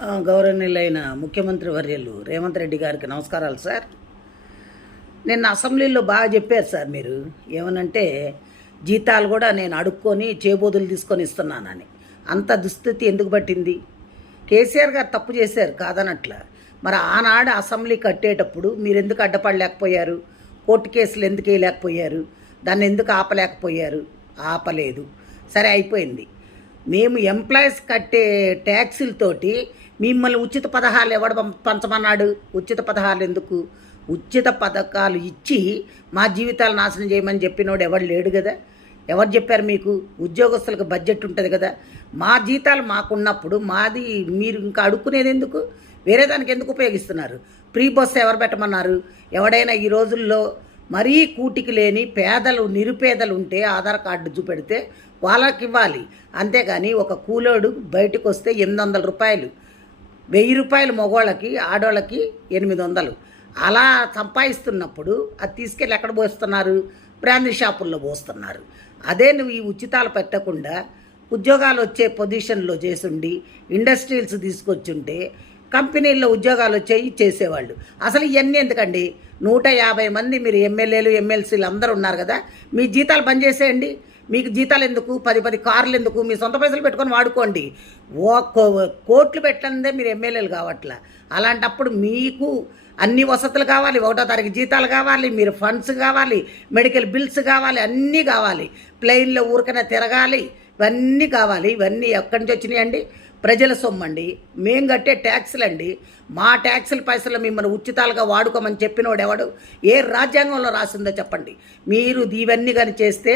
గౌరవనీయులైన ముఖ్యమంత్రి వర్యులు రేవంత్ రెడ్డి గారికి నమస్కారాలు సార్. నిన్న అసెంబ్లీలో బాగా చెప్పారు సార్. మీరు ఏమనంటే జీతాలు కూడా నేను అడుక్కొని చేబోదులు తీసుకొని ఇస్తున్నానని. అంత దుస్థితి ఎందుకు పట్టింది? కేసీఆర్ గారు తప్పు చేశారు కాదనట్ల. మరి ఆనాడు అసెంబ్లీ కట్టేటప్పుడు మీరు ఎందుకు అడ్డపడలేకపోయారు? కోర్టు కేసులు ఎందుకు వేయలేకపోయారు? దాన్ని ఎందుకు ఆపలేకపోయారు? ఆపలేదు. సరే, అయిపోయింది. మేము ఎంప్లాయీస్ కట్టే ట్యాక్సులతోటి మిమ్మల్ని ఉచిత పథకాలు ఎవడు పంచమన్నాడు? ఉచిత పథకాలు ఎందుకు? ఉచిత పథకాలు ఇచ్చి మా జీవితాలు నాశనం చేయమని చెప్పినోడు ఎవడు లేడు కదా. ఎవరు చెప్పారు మీకు? ఉద్యోగస్తులకు బడ్జెట్ ఉంటుంది కదా. మా జీతాలు మాకున్నప్పుడు మాది మీరు ఇంకా అడుక్కునేది ఎందుకు? వేరే దానికి ఎందుకు ఉపయోగిస్తున్నారు? ఫ్రీ బస్సు ఎవరు పెట్టమన్నారు? ఎవడైనా ఈ రోజుల్లో మరీ కూటికి లేని పేదలు నిరుపేదలు ఉంటే ఆధార్ కార్డు చూపెడితే వాళ్ళకి ఇవ్వాలి. అంతేగాని ఒక కూలోడు బయటకు వస్తే 800 రూపాయలు, 1000 రూపాయలు మగవాళ్ళకి, ఆడవాళ్ళకి 800. అలా సంపాదిస్తున్నప్పుడు అది తీసుకెళ్ళి ఎక్కడ పోస్తున్నారు? బ్రాందీ షాపుల్లో పోస్తున్నారు. అదే నువ్వు ఈ ఉచితాలు పెట్టకుండా ఉద్యోగాలు వచ్చే పొజిషన్లో చేసుండి ఇండస్ట్రీస్ తీసుకొచ్చుంటే కంపెనీల్లో ఉద్యోగాలు వచ్చేవి చేసేవాళ్ళు. అసలు ఇవన్నీ ఎందుకండి? 150 మంది మీరు ఎమ్మెల్యేలు ఎమ్మెల్సీలు అందరూ ఉన్నారు కదా, మీ జీతాలు బంద్ చేసేయండి. మీకు జీతాలు ఎందుకు? 10 కార్లు ఎందుకు? మీ సొంత పైసలు పెట్టుకొని వాడుకోండి. కోట్లు పెట్టందే మీరు ఎమ్మెల్యేలు కావట్లా. అలాంటప్పుడు మీకు అన్ని వసతులు కావాలి, 1వ తారీఖు జీతాలు కావాలి, మీరు ఫండ్స్ కావాలి, మెడికల్ బిల్స్ కావాలి, అన్నీ కావాలి. ప్లెయిన్లో ఊరికనే తిరగాలి, ఇవన్నీ కావాలి. ఇవన్నీ ఎక్కడి నుంచి వచ్చినాయండి? ప్రజల సొమ్మండి, మేం కట్టే ట్యాక్సులండి. మా ట్యాక్సుల పైసలు మిమ్మల్ని ఉచితాలుగా వాడుకోమని చెప్పినోడు ఎవడు? ఏ రాజ్యాంగంలో రాసిందో చెప్పండి. మీరు ఇవన్నీ కానీ చేస్తే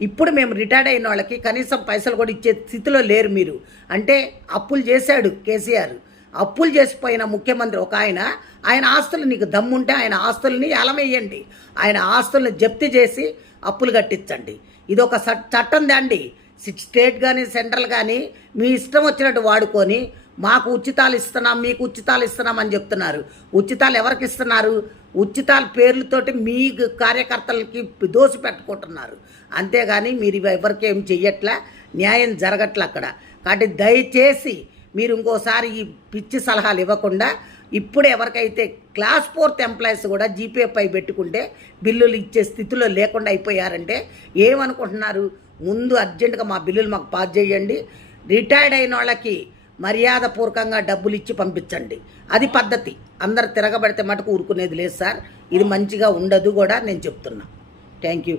ఇప్పుడు మేము రిటైర్డ్ అయిన వాళ్ళకి కనీసం పైసలు కూడా ఇచ్చే స్థితిలో లేరు మీరు. అంటే అప్పులు చేశాడు కేసీఆర్. అప్పులు చేసిపోయిన ముఖ్యమంత్రి ఒక ఆయన ఆస్తులు, నీకు దమ్ముంటే ఆయన ఆస్తుల్ని ఎలమేయండి. ఆయన ఆస్తుల్ని జప్తు చేసి అప్పులు కట్టించండి. ఇది ఒక చట్టం దాండి. స్టేట్ కానీ సెంట్రల్ కానీ మీ ఇష్టం వచ్చినట్టు వాడుకొని మాకు ఉచితాలు ఇస్తున్నాం, మీకు ఉచితాలు ఇస్తున్నామని చెప్తున్నారు. ఉచితాలు ఎవరికి ఇస్తున్నారు? ఉచితాల పేర్లతోటి మీ కార్యకర్తలకి దోసి పెట్టుకుంటున్నారు. అంతేగాని మీరు ఎవరికి ఏం చెయ్యట్లా, న్యాయం జరగట్లే అక్కడ. కాబట్టి దయచేసి మీరు ఇంకోసారి ఈ పిచ్చి సలహాలు ఇవ్వకుండా ఇప్పుడు ఎవరికైతే క్లాస్ 4th ఎంప్లాయీస్ కూడా జీపీఎఫ్ఐ పెట్టుకుంటే బిల్లులు ఇచ్చే స్థితిలో లేకుండా అయిపోయారంటే ఏమనుకుంటున్నారు? ముందు అర్జెంటుగా మా బిల్లులు మాకు పాస్ చేయండి. రిటైర్డ్ అయిన వాళ్ళకి మర్యాదపూర్వకంగా డబ్బులు ఇచ్చి పంపించండి. అది పద్ధతి. అందరు తిరగబడితే మటుకు ఊరుకునేది లేదు సార్. ఇది మంచిగా ఉండదు కూడా నేను చెప్తున్నా. Thank you.